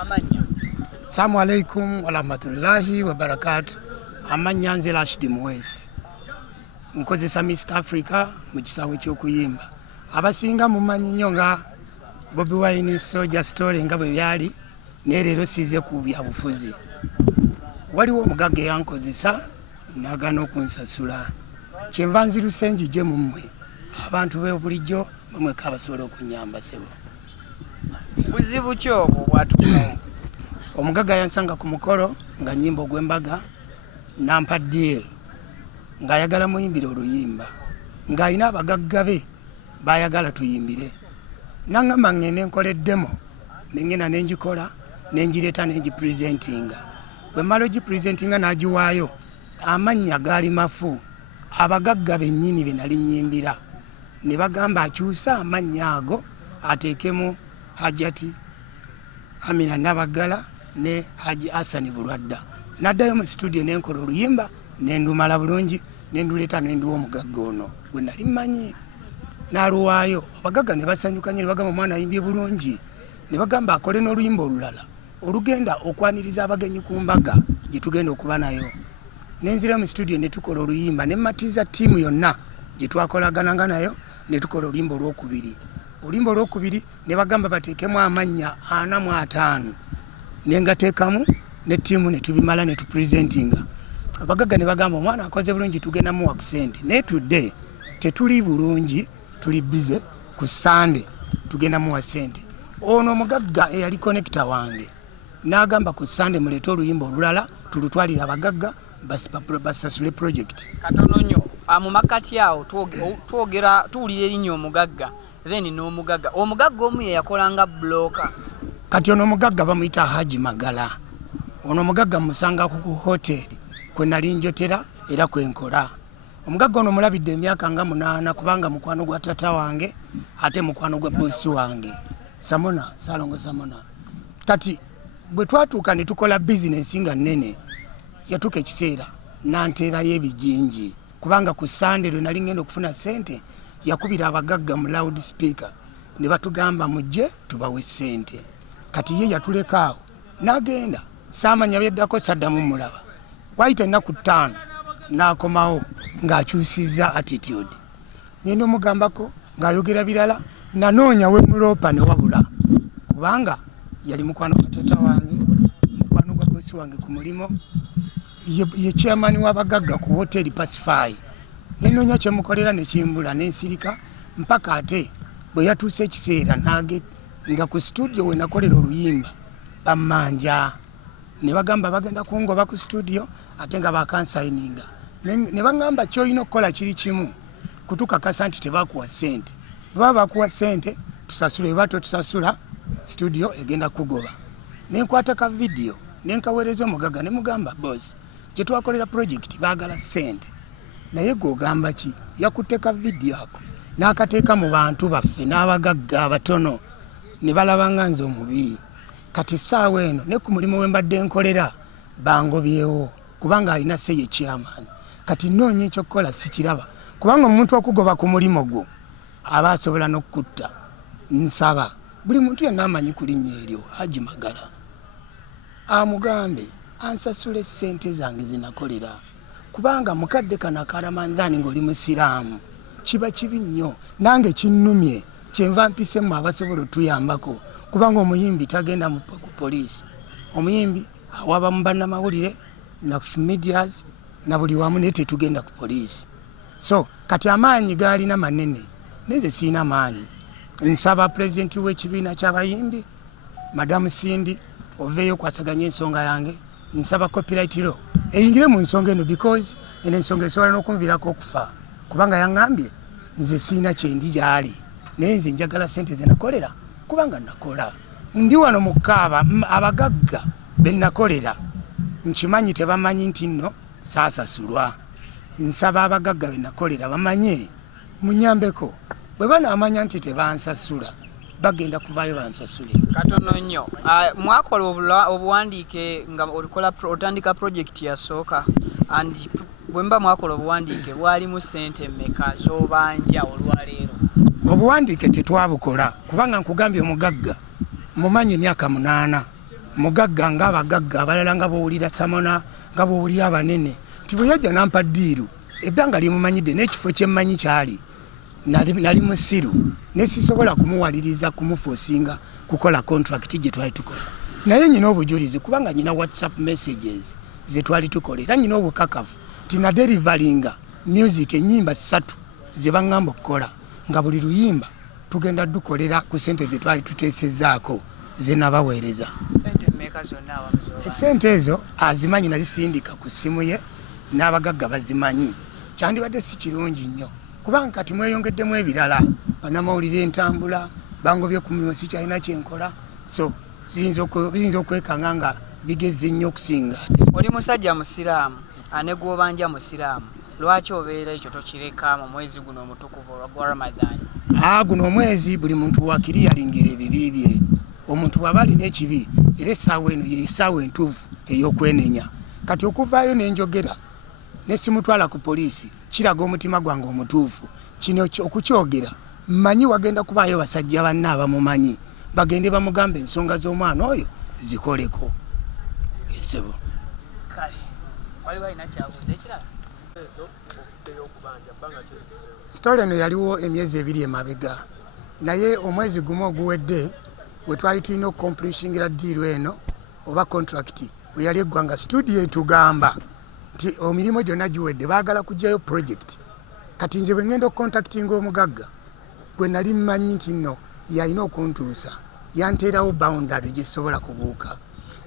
Amanya. Assalamu alaikum warahmatullahi wabarakatuh. Amanya nze Rashid Muwezi. Nkozesa East Africa mu kisawe ky'okuyimba. Abasinga mumanyi nnyo nga Bobi Wine Soja Story nga bwe byali n'erero size ku byabufuzi. Waliwo Omugaga yankozesa nagana okunsasula. Kyenva nziruse njije mu mmwe. Abantu be bulijjo bamwe kabasobola okunyamba sebo. Buzibu ki obwo bwatukawo? Omugaga yansanga ku mukolo nga nyimbo gw'embaga nampa deal nga ayagala muyimbire oluyimba nga alina abagagga be bayagala tuyimbire nangamba ngende nkole demo nengena nenjikola nenjireeta nenjipresentinga bwe mmala ogipresentinga n'agiwaayo amannya gaali mafu abagagga bennyini be nali nyimbira ne bagamba akyusa amannya ago ateekemu Hajati Amina Nabagala ne Haji Asani Bulwadda naddayo mu studio nenkola oluyimba nendumala bulungi nenduleeta nenduwa Omugaga ono bwe nali mmanyi n'aluwaayo abagagga ne basanyuka nnyo ne bagamba omwana ayimbye bulungi ne bagamba akole n'oluyimba olulala olugenda okwaniriza abagenyi ku mbaga gye tugenda okuba nayo nenzira mu studio ne tukola oluyimba ne mmatiza ttiimu yonna gye twakolagananga nayo ne tukola oluyimba olwokubiri oluyimba olwokubiri ne bagamba bateekemu amannya 45 nengateekamu ne ttiimu ne tubimala ne tupresentinga abagagga ne bagamba omwana akoze bulungi tugenda muwa ku ssente naye tudde tetuli bulungi tuli bize ku Sunday tugenda muwa ssente ono Omugagga eyali connector wange n'agamba ku Sunday muleete oluyimba olulala tulutwalira abagagga basasule project katono nnyo mu makati awo twogera tuwulira erinnya Omugagga then n'Omugaga omu ye yakolanga bloka kati ono Omugagga bamuyita Haji Magala ono Omugagga musanga ku hotel kwe nali njotera era kwenkola Omugagga ono mulabidde emyaka nga 8 kubanga mukwano gwa tata wange ate mukwano gwa bosi wange Samona Salongo Samona kati bwe twatuuka ne tukola business nga nnene yatuka ekiseera nanteerayo ebijinji kubanga ku Sunday lwe nali ngenda okufuna ssente yakubira abagagga mu loud speaker ne batugamba mujje tubawe ssente kati ye yatulekaawo n'agenda saamanya byeddako saddamu mulaba wayita ennaku 5 n'akomawo ng'akyusizza attitude ngenda omugambako ng'ayogera birala nanoonya we muloopa ne wabula kubanga yali mukwano gwa tata wange mukwano gwa bosi wange ku mulimo ye chairman w'abagagga ku hoteli Pacify nenoonya kyemukolera ne kimbula n'ensirika mpaka ate bwe yatuuse ekiseera nga ku studio we nakolera oluyimba bammanja ne bagamba bagenda kungoba ku studio ate nga bakansayininga ne bagamba kyolina okukola kiri kimu kutukakasa nti tebakuwa ssente baba bakuwa ssente tusasule bato tusasula studio egenda kugoba nenkwata ka video nenkaweereza Omugagga ne mugamba boss gye twakolera project baagala ssente naye gogamba ki yakutte ka video ako n'akateeka mu bantu baffe n'abagagga abatono ne balaba nga nze omubi kati saawa eno ne ku mulimu we mbadde nkolera bangobyewo kubanga alina seye chairman kati noonya ekyokukola sikiraba kubanga omuntu okugoba ku mulimo gwo aba asobola n'okutta nsaba buli muntu yenna amanyi ku linnya eryo Haji Magala amugambe ansasule ssente zange zinakolera kubanga mukadde kana Karamanzani ng'oli musiraamu kiba kibi nnyo nange kinnumye kyenva mpisemu abasobola otuyambako kubanga omuyimbi tagenda ku poliisi omuyimbi awaba mu bannamawulire na medias na buli wamu naye tetugenda ku poliisi so kati amaanyi gaalina manene neze siina maanyi nsaba pulezidenti w'ekibiina ky'abayimbi madamu Sindi oveeyo kwasaganya ensonga yange nsaba copyright law eyingire mu nsonga eno because eno ensonga esobola n'okunviirako okufa kubanga yaŋŋambye nze siina kyendi gyali naye nze njagala ssente ze nakolera kubanga nakola ndi wano mu Kaaba abagagga be nakolera nkimanyi tebamanyi nti nno saasasulwa nsaba abagagga be nakolera bamanye munyambeko bwe banaamanya nti tebansasula bagenda kuvaayo bansasule katono nnyo mwakola obuwandiike nga otandika project yasooka and bwemba mwakola obuwandiike bwalimu ssente mmeka z'obanja olwaleero obuwandiike tetwabukola kubanga nkugambye Omugagga mumanyi emyaka 8 mugagga ng'abagagga abalala nga bowulira Samona nga bowulira abanene nti bwe yajja nampa ddiiru ebbanga limumanyidde n'ekifo kyemmanyi kyali nali musiru ne sisobola kumuwaliriza kumufoosinga kukola contract gye twali tukola naye nyina obujulizi kubanga nyina WhatsApp messages ze twali tukola era nyina obukakafu nti na derivalinga music ennyimba 3 ze baŋŋamba okukola nga buli luyimba tugenda dukolera ku sente ze twali tuteesezaako ze nabaweereza sente ezo azimanyi nazisindika ku ssimu ye n'abagagga bazimanyi kyandibadde si kirungi nnyo kubanga kati mweyongeddemu ebirala banamawulire entambula bangobye ku mulimu sikyalina kyenkola so ziyinza okwekanga nga bigeze nnyo okusinga. Oli musajja musiraamu ane gw'obanja musiraamu lwaki obeera ekyo tokireka mu mwezi guno omutukuvu gwa Ramadhan? Guno omwezi buli muntu wakiri yalingira ebibi bye. Omuntu bw'aba alina ekibi era essaawa eno y'essaawa entuufu ey'okwenenya. Kati okuvaayo n'enjogera ne simutwala ku poliisi kiraga omutima gwange omutuufu. Kino okukyogera mmanyi wagenda kubaayo basajja banne abamumanyi bagende bamugambe ensonga z'omwana oyo zikoleko. Esebo. Kale, waliwo alina kyabuuza ekirala? Sitole eno yaliwo emyezi 2 emabega naye omwezi gumu oguwedde we twali tulina okukompletingira ddiiru eno oba contract we yali eggwanga studio etugamba nti emirimu gyonna giwedde baagala kuggyayo project kati nze bwe ngenda okucontactinga omugagga gwe nali mmanyi nti nno yalina okuntuusa yanteerawo boundary gyesobola kubuuka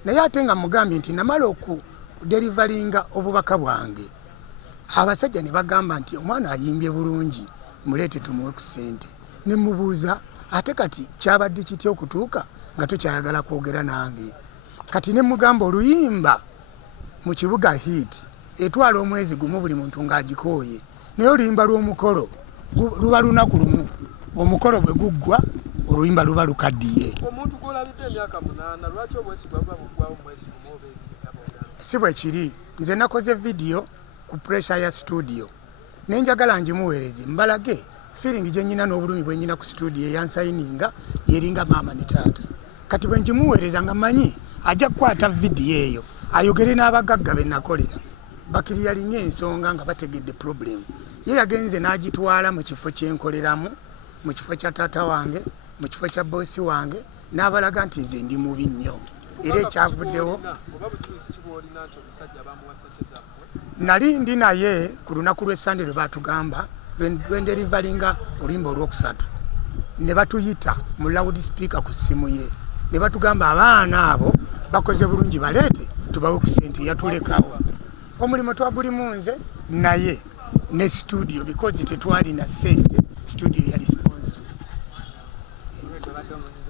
naye ate nga mugambye nti namala okuderivalinga obubaka bwange abasajja ne bagamba nti omwana ayimbye bulungi muleete tumuwe ku ssente ne mubuuza ate kati kyabadde kitya okutuuka nga tokyayagala kwogera nange kati ne mugamba oluyimba mu kibuga hit etwala omwezi gumu buli muntu ng'agikooye naye oluyimba lw'omukolo luba lunaku lumu omukolo bwe guggwa oluyimba luba lukaddiye. Omuntu gw'olabidde emyaka 8 lwaki obwesigwa buba buggwawo mwezi gumu oba ebiri? Si bwe kiri nze nakoze vidiyo ku pressure ya studio nenjagala njimuweereze mbalage feeling gye nyina n'obulumi bwe nyina ku studio yansayininga yeringa maama ne taata kati bwe njimuweereza nga manyi ajja kukwata vidiyo eyo ayogere n'abagagga be nakolera bakiri yalinye ensonga nga bategedde problem ye yagenze n'agitwala mu kifo kyenkoleramu mu kifo kya taata wange mu kifo kya boosi wange n'abalaga nti nze ndi mubi nnyo era ekyavuddewo nali ndi naye ku lunaku lw'Essande lwe batugamba lwenderivalinga oluyimba olwokusatu ne batuyita mu loud speaker ku ssimu ye ne batugamba abaana abo bakoze bulungi baleete tubawe ku ssente yatulekawo omulimu twagulimu nze naye ne studio because tetwali na ssente studio